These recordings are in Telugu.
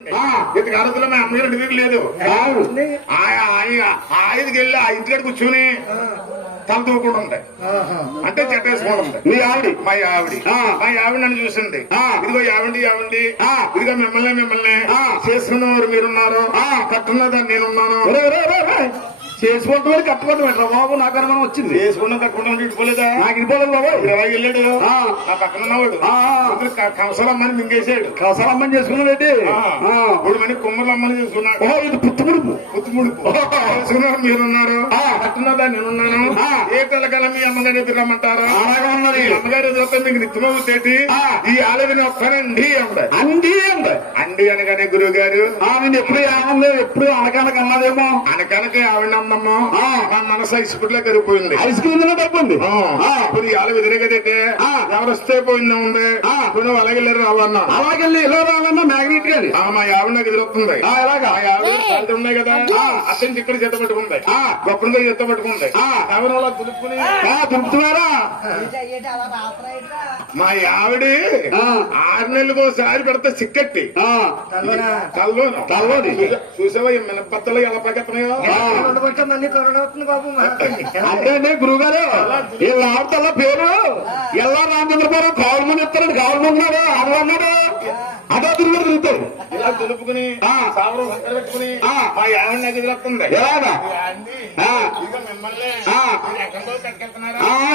ఇంతకు అరకులో మా అమ్మగారు ఇంటి లేదు. ఆయనకి వెళ్ళి ఆ ఇంటికాడ కూర్చొని తల తూకుండా ఉంటాయి అంటే చెట్ట వేసుకోవడం ఉంటాయి. మీ ఆవిడ మా ఆవిడ నన్ను చూసింది. ఇదిగో యావండి ఇదిగో మిమ్మల్ని చేసుకున్నవారు మీరున్నారు, కట్టున్నదాన్ని నేనున్నాను. చేసుకుంటామని కట్టుకోవడం పెట్టరా బాబు, నాకు అనుమానం వచ్చింది. చేసుకున్నా కట్టుకుంటాం ఇటుకోలేదా? నాకు ఇటుకోలేదు బాబు. 20 వెళ్ళాడు నా పక్కన ఉన్నవాడు కవసలమ్మని మింగేశాడు. కవసలమ్మని చేసుకున్నాడు. ఇప్పుడు మని కుమ్మరమ్మని చేసుకున్నాడు. ఇది పుత్తుముడుపు చేసుకున్నారు మీరున్నారు, కట్టున్నదా నేనున్నాను. ఏ కలకాలం మీ అమ్మగారు ఎదురమ్మంటారు? అలాగా ఉన్నది. అమ్మగారు ఎదురుతో మీకు నిత్యమవుతేటి ఈ ఆలయని వస్తానండి అండి అండి అనగానే గురువు గారు ఆమె ఎప్పుడు ఏముంది, ఎప్పుడు అనకనక అన్నదేమో. అనకనక ఆవిడ అమ్మమ్మ మా మనసు ఐస్ క్రీమ్ కరిగిపోయింది. ఐస్ క్రీమ్ డబ్బుంది. ఇప్పుడు ఈ ఆలయ ఎదురుగదైతే ఎవరు వస్తే పోయిందా ఉంది. ఇప్పుడు అలాగే రావన్నా, అలాగెళ్ళి ఇలా రావన్నా మ్యాగ్నెట్ గాని మా ఆవిడ నాకు ఎదురొస్తుంది. అలాగా ఆవిడ ఉన్నాయి కదా, అతనికి ఇక్కడ చేత పట్టుకుంది, గొప్పగా చేత పట్టుకుంది. ఎవరు అలా దులుపుకుని దులుపుతున్నారా? మా ఆవిడ 6 నెలలకు ఒకసారి పెడితే సిక్కట్టి తలలోని చూసావా ఈ మినపత్తలు ఎలా పగెత్తున్నాయో. అంటే గురుగారు వీళ్ళ ఆడతల పేరు ఎల్లా రామచంద్రపురం గవర్నమెంట్ ఇస్తాడు. గవర్నమెంట్ అన్నాడు అదో తిరుగుతారు. ఇలా దులుపుకుని సావరం సంకర పెట్టుకుని మా ఆవిడ నాకు ఎదురొస్తుంది. ఎలాగా మిమ్మల్ని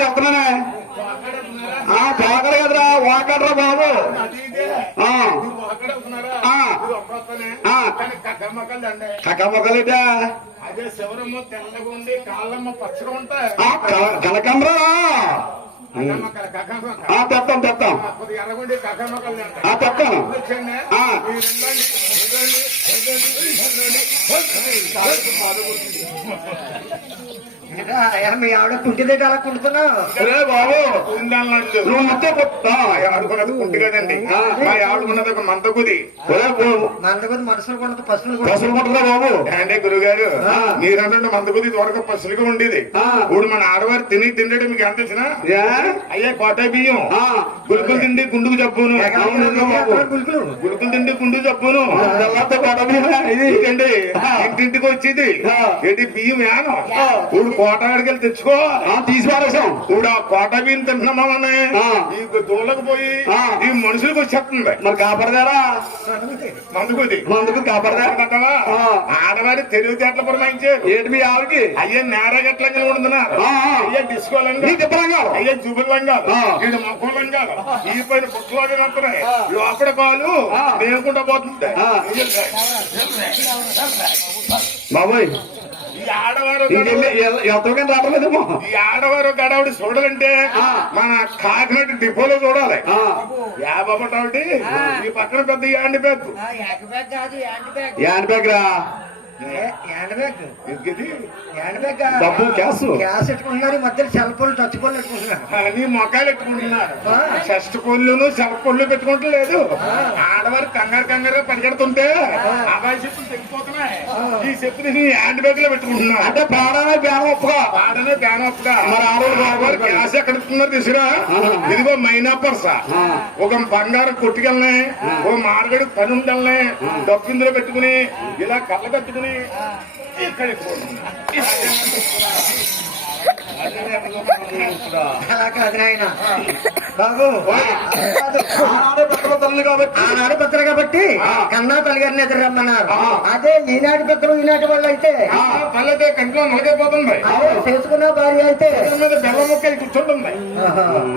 ఎక్కడనే తోకడు కదరా, వాకడరా బాబు. కక్కమ్మకలేటా అదే శివరమ్మ తెల్లగా ఉండి కాళ్ళమ్మ పచ్చగా ఉంటాయి. కనకంబరా తెస్తాం తెస్తాం ఎర్రగుండి కక్కమ్మకలు తెస్తాను. మీ ఆవిడ కుంటిదేట అలా కుంటున్నావు బాబు. ఆడుకున్నది కుంటి కదండి, మా ఆడుకున్నది ఒక మందకుది. మందకొద్ది మనసులు కొన్నది పసులు కొట్టురా బాబు. అంటే గురుగారు మీరంటే మందకుది త్వరగా పసులుగా ఉండేది. ఇప్పుడు మన ఆడవారు తిండేది మీకు ఎంత ఇచ్చినా అయ్యా కోట బియ్యం, గులుకులు తిండి గుండుకు జబ్బును, గులుకులు తిండి గుండుకు జబ్బును, కోట బియ్యం ఇదండి. ఇంటింటికి వచ్చేది ఏంటి బియ్యం ఏనం. ఇప్పుడు కోటగాడికి వెళ్ళి తెచ్చుకో తీసిపారేసాం. ఇప్పుడు ఆ కోట బియ్యం తింటున్నామని ఈ దూలకు పోయి ఈ మనుషులకు వచ్చేస్తుంది. మరి కాపాడదారా మందుకు కాపాడదా? ఆడవాడి తెలివితేటలు పురమాయించారు. ఏంటి మీ ఆవిడకి? అయ్యే నేరగట్లంగా ఉంటున్నారు, అయ్యే డిస్కో లంగా, అయ్యే జుబుల్ లంగాలు, వీడు మొక్క లంగాలు, ఈ పైన పుట్టులాగా వస్తున్నాయి. లోపల కాలు నేనుకుంటా పోతుంది. బాబోయ్ ఈ ఆడవారు ఎంతగా రావట్లేదేమో. ఈ ఆడవారు గడవడి చూడాలంటే మన కాకినాడ డిపోలో చూడాలి. యాబట్టి ఈ పక్కన పెద్ద యాండ్ బ్యాగ్ రా డబ్బు క్యాష్ ఎట్టుకుంటున్నారు. మధ్యలో సెల్ ఫోన్ టచ్ ఫోన్ పెట్టుకుంటున్నారు. నీ మొక్కలు పెట్టుకుంటున్నారు. షస్ట్ కోళ్ళు సెల్ కోళ్ళు పెట్టుకుంటలేదు. ఆడవారు కంగారు పరిగెడుతుంటే అబ్బాయి చెప్పులు తెగిపోతున్నాయి. ఈ చెప్పుని హ్యాండ్ బ్యాగ్ లో పెట్టుకుంటున్నారు. అంటే పాడనే బ్యాన్ ఒప్పుగా మరి ఆడవారు గ్యాస్ ఎక్కడ ఇస్తున్నారు తీసుకురా. ఇదిగో మైనా పర్స ఒక బంగారం కొట్టుకెళ్ళినాయి, ఓ మార్గడి పని ఉండాలని డబ్బు ఇందులో పెట్టుకుని ఇలా కళ్ళ కట్టుకుని ఇక్కడ అలా కాదు నాయన బాబు. ఆనాడు పెద్దలు కాబట్టి కన్నా తల్లిగారిని ఎదురు రమ్మన్నారు. అదే ఈనాటి పెద్దలు ఈనాటి వాళ్ళు అయితే పల్లెతే కంట్లో నలగైపోతుంది. చేసుకున్న భార్య అయితే బెల్ల మొక్క కూర్చుంటుంది.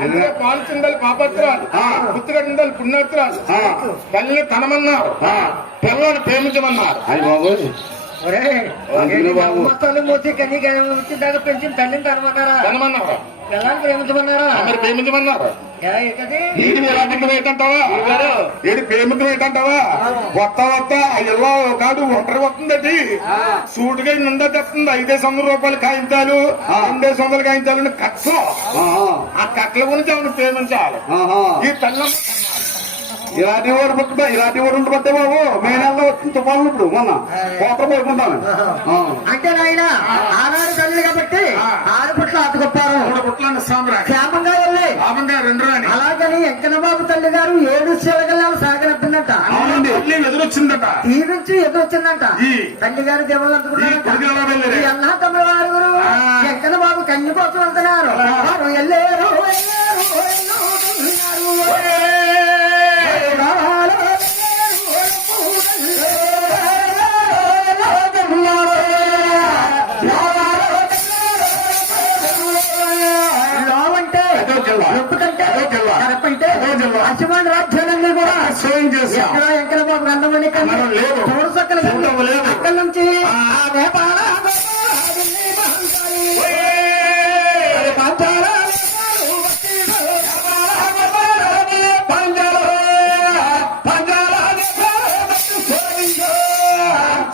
అందుకే పాలు చిందాలి పాపత్రాలు, పుత్తుగడ్డ ఉండాలి పుణ్యాత్రాలు. తల్లిని తనమన్నారు, పిల్లల్ని ప్రేమించమన్నారు. మొత్తాలు మూసి కనీ దాకా పెంచిన తల్లిని తనమన్నారా? పిల్లల్ని ప్రేమించమన్నారా? మరి ప్రేమించమన్నారు. ప్రేమితం ఏంటంటావా? వస్తా ఇలా కాదు ఒంటరి వస్తుందండి. సూటుగా నిండా తెస్తుంది. 500 రూపాయలు కాయించాలు, 200 కాయించాలని కట్టం. ఆ కట్టల గురించి ఆమెను ప్రేమించాలి. ఈ తల్లి ఇలాంటి వాడు ఉంటుంటే బాబు మే నెలలో వచ్చిన తుఫాను ఇప్పుడు మొన్న కోట పోడుకుంటాను. అంటే నాయన ఆనాడు తల్లి కాబట్టి 6 పుట్ల అతుకొప్పారు, 3 పుట్ల క్షేమంగా వెళ్ళి రెండు రాని. అలాగని వెంకన్న బాబు తల్లి గారు 7 శివగల్లాలు సాగనప్పిందట. అవునండి. ఎదురొచ్చిందట. ఈ నుంచి ఎదురొచ్చిందంట. ఈ తల్లి గారి దేవుళ్ళు ఈ కొడుకులు ఎలా వెళ్ళారు? ఈ అన్నా తమ్ముడు వారు వెంకన్న బాబు కన్య కోసం వెళ్తున్నారు. వారు వెళ్ళారు అశుభాన్ రాజ్యాలన్నీ కూడా వెంకన్న బాబు గంధమని చౌరసక్కల అక్కడి నుంచి ఆ వేపాల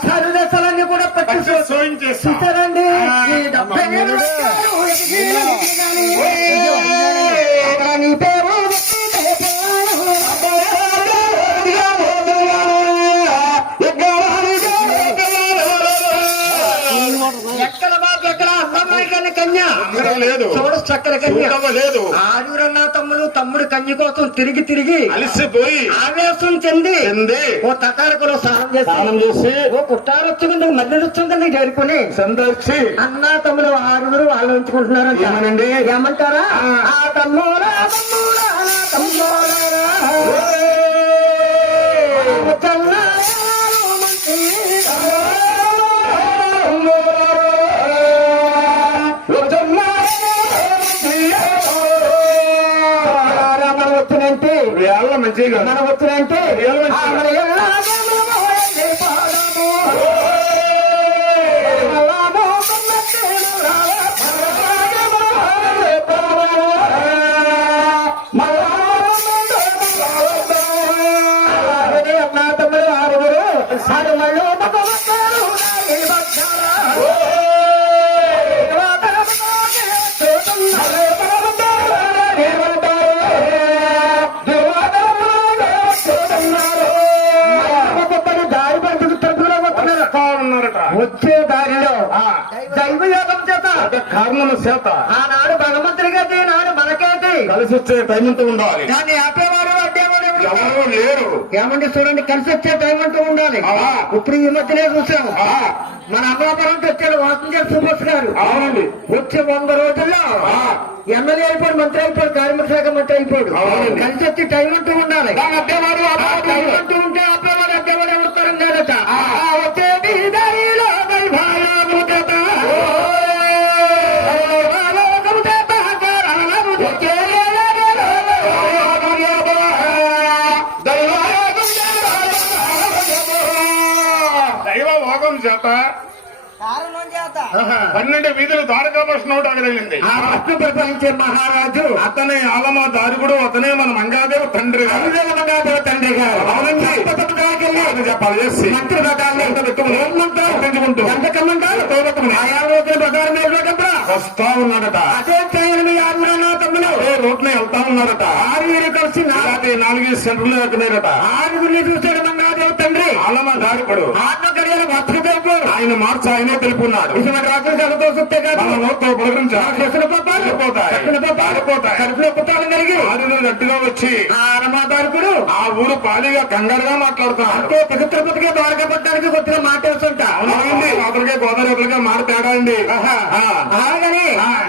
సరుదశలన్నీ కూడా చూసారండి. ఈ 70 ఏళ్ళు నీ పేరు ఎక్కడ బాబు ఎక్కడ అమ్మాయి కన్య లేదు, చూడ చక్కర కన్య లేదు. ఆరుగురన్న తమ్ముడు కన్య కోసం తిరిగి తిరిగి అలిసిపోయి ఆవేశం చెంది ఓ తకారకులో స్నానం చేసి ఓ కుట్టారొచ్చుకుంటూ మధ్య వచ్చుకుంటూ చేరుకుని సందర్శి అన్న తమ్ముడు ఆరుగురు వాళ్ళు ఉంచుకుంటున్నారు. ఏమనండి ఏమంటారా? ఆ తమ్ముడా వచ్చినంటే మంచిగా మన వచ్చినంటే అన్నా తమ్ముడు ఆరుగురు సాగుమళ్ళు వచ్చే దారిలో దైవయోగం చేత కారణం చేత ఆనాడు భగవంతుడికి నాడు మనకేంటి కలిసి వచ్చే టైం అంటూ ఉండాలి. దాన్ని ఆపేవారు అడ్డేవారు ఎవరు లేరు. ఏమంటే చూడండి, కలిసి వచ్చే టైం అంటూ ఉండాలి. ఇప్పుడు ఈ మధ్యనే చూసాం మన అమలాపురం వచ్చాడు వాసంజర్ సుభాష్ గారు. అవునండి. వచ్చే 100 రోజుల్లో ఎమ్మెల్యే అయిపోయాడు, మంత్రి అయిపోయాడు, కార్మిక శాఖ మంత్రి అయిపోయాడు. కలిసి వచ్చి టైం అంటూ ఉండాలి. అడ్డేవారు టైం అంటూ ఉంటే ఆపేవారు అడ్డేవారు ఎవరుతారం లేదట. వచ్చేది దారిలో దైవ భోగం చేత 12 వీధులు ద్వారకాపర్షణ తగిలింది. ఆ భక్తి ప్రపంచే మహారాజు అతనే ఆలమ దారుగుడు, అతనే మన మంగాదేవ తండ్రి గారు. మంగాదేవ తండ్రి గారు చెప్పాలి చేసి మంత్రి ప్రకారం ఎంతకమ్మంటారు ఆయా రోజుల ప్రకారం వస్తా ఉన్నాడట. అదే చేయని మీ ఆరున్న తమ్ముడు రోడ్ని వెళ్తా ఉన్నాడట. ఆరుగురు కలిసి 4 సెంటర్లు ఎక్కడట. ఆరుగురిని చూశాడు మంగాదేవ తండ్రి ఆలమ దారుగుడు. ఆత్మ గడియల భక్తుడు ఆయన మార్చి ఆయనే తెలుపున్నాడు. రాత్రి కలతో చూస్తే కడుపుతాలు కలిగి ఆరుగురు గట్టిగా వచ్చి ఆరమాదారుకుడు ఆ ఊరు పాలిగా కంగారుగా మాట్లాడుతున్నాడు. అంటే తిరుపతిగా ద్వారకపట్టానికి కొద్దిగా మాట్లాడుతుంటా అతనికే గోదావరిగా మాట తేడా అండి. అలాగని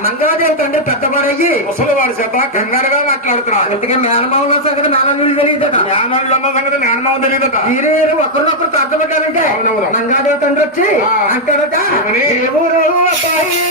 మంగాదేవి తండ్రి పెద్దవాడయ్యి ముసలి వాడి చేత కంగారుగా మాట్లాడుతున్నాడు. అందుకే మేనమావుల సంగతి మేనల్లు తెలియదట, మేనల్లు ఉన్న సంగతి మేనమావ తెలియదట. మీరే ఒకరినొకరు తగ్గబట్టాలంటే మంగాదేవి తండ్రి వచ్చి అంటాడట, ఏ ఊరు అబ్బాయి